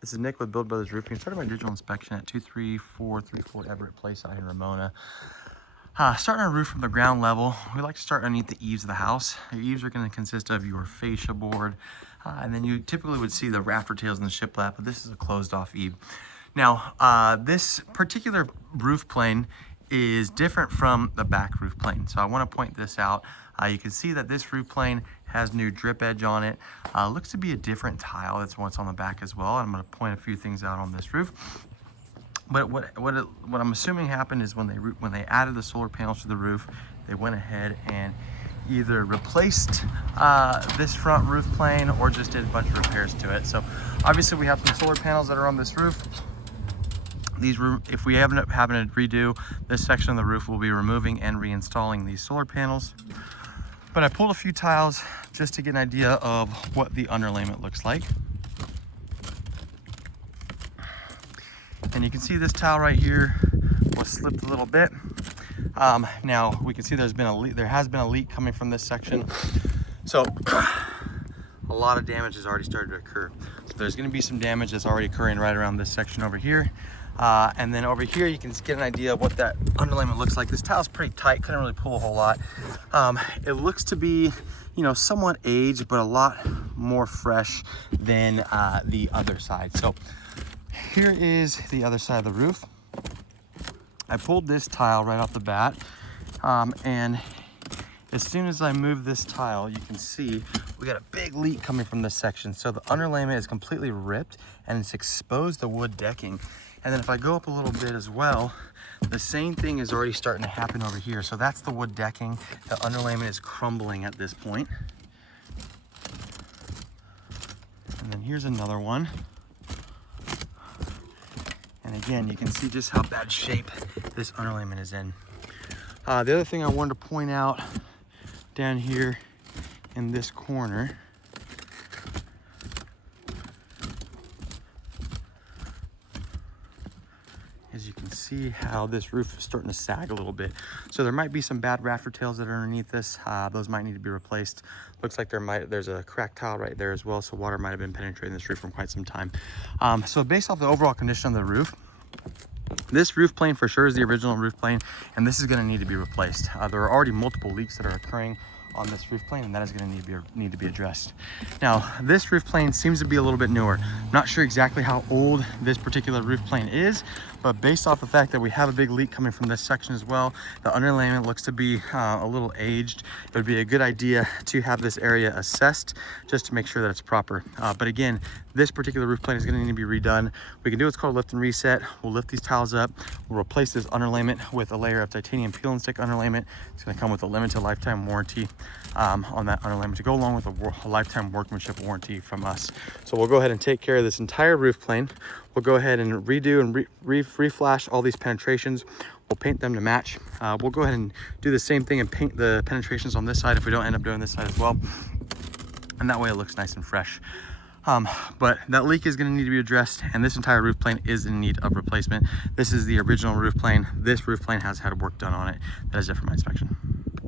This is Nick with Build Brothers Roofing. Started my digital inspection at 23434 Everett Pl out here in Ramona. Starting our roof from the ground level, we like to start underneath the eaves of the house. Your eaves are going to consist of your fascia board, and then you typically would see the rafter tails and the shiplap, but this is a closed off eave. Now, this particular roof plane is different from the back roof plane. So I want to point this out. You can see that this roof plane has new drip edge on it. Looks to be a different tile. That's what's on the back as well. I'm going to point a few things out on this roof. But what I'm assuming happened is when they added the solar panels to the roof, they went ahead and either replaced this front roof plane or just did a bunch of repairs to it. So obviously we have some solar panels that are on this roof. If we happen to redo this section of the roof, we'll be removing and reinstalling these solar panels. But I pulled a few tiles just to get an idea of what the underlayment looks like. And you can see this tile right here was slipped a little bit. Now we can see there has been a leak coming from this section. So a lot of damage has already started to occur. So there's going to be some damage that's already occurring right around this section over here. And then over here, you can get an idea of what that underlayment looks like. This tile's pretty tight, couldn't really pull a whole lot. It looks to be, somewhat aged, but a lot more fresh than the other side. So here is the other side of the roof. I pulled this tile right off the bat. And as soon as I move this tile, you can see we got a big leak coming from this section. So the underlayment is completely ripped and it's exposed the wood decking. And then if I go up a little bit as well, the same thing is already starting to happen over here. So that's the wood decking. The underlayment is crumbling at this point. And then here's another one. And again, you can see just how bad shape this underlayment is in. The other thing I wanted to point out down here in this corner is you can see how this roof is starting to sag a little bit. So there might be some bad rafter tails that are underneath this. Those might need to be replaced. Looks like there's a cracked tile right there as well, so water might have been penetrating this roof for quite some time. So based off the overall condition of the roof, this roof plane for sure is the original roof plane, and this is going to need to be replaced. There are already multiple leaks that are occurring on this roof plane, and that is going to need to be addressed. Now, this roof plane seems to be a little bit newer. I'm not sure exactly how old this particular roof plane is, but based off the fact that we have a big leak coming from this section as well, the underlayment looks to be a little aged. It would be a good idea to have this area assessed just to make sure that it's proper. But again, this particular roof plane is going to need to be redone. We can do what's called a lift and reset. We'll lift these tiles up. We'll replace this underlayment with a layer of titanium peel and stick underlayment. It's going to come with a limited lifetime warranty on that underlayment to go along with a lifetime workmanship warranty from us. So we'll go ahead and take care of this entire roof plane. We'll go ahead and redo and reflash all these penetrations. We'll paint them to match. We'll go ahead and do the same thing and paint the penetrations on this side if we don't end up doing this side as well. And that way it looks nice and fresh. But that leak is going to need to be addressed, and this entire roof plane is in need of replacement. This is the original roof plane. This roof plane has had work done on it. That is it for my inspection.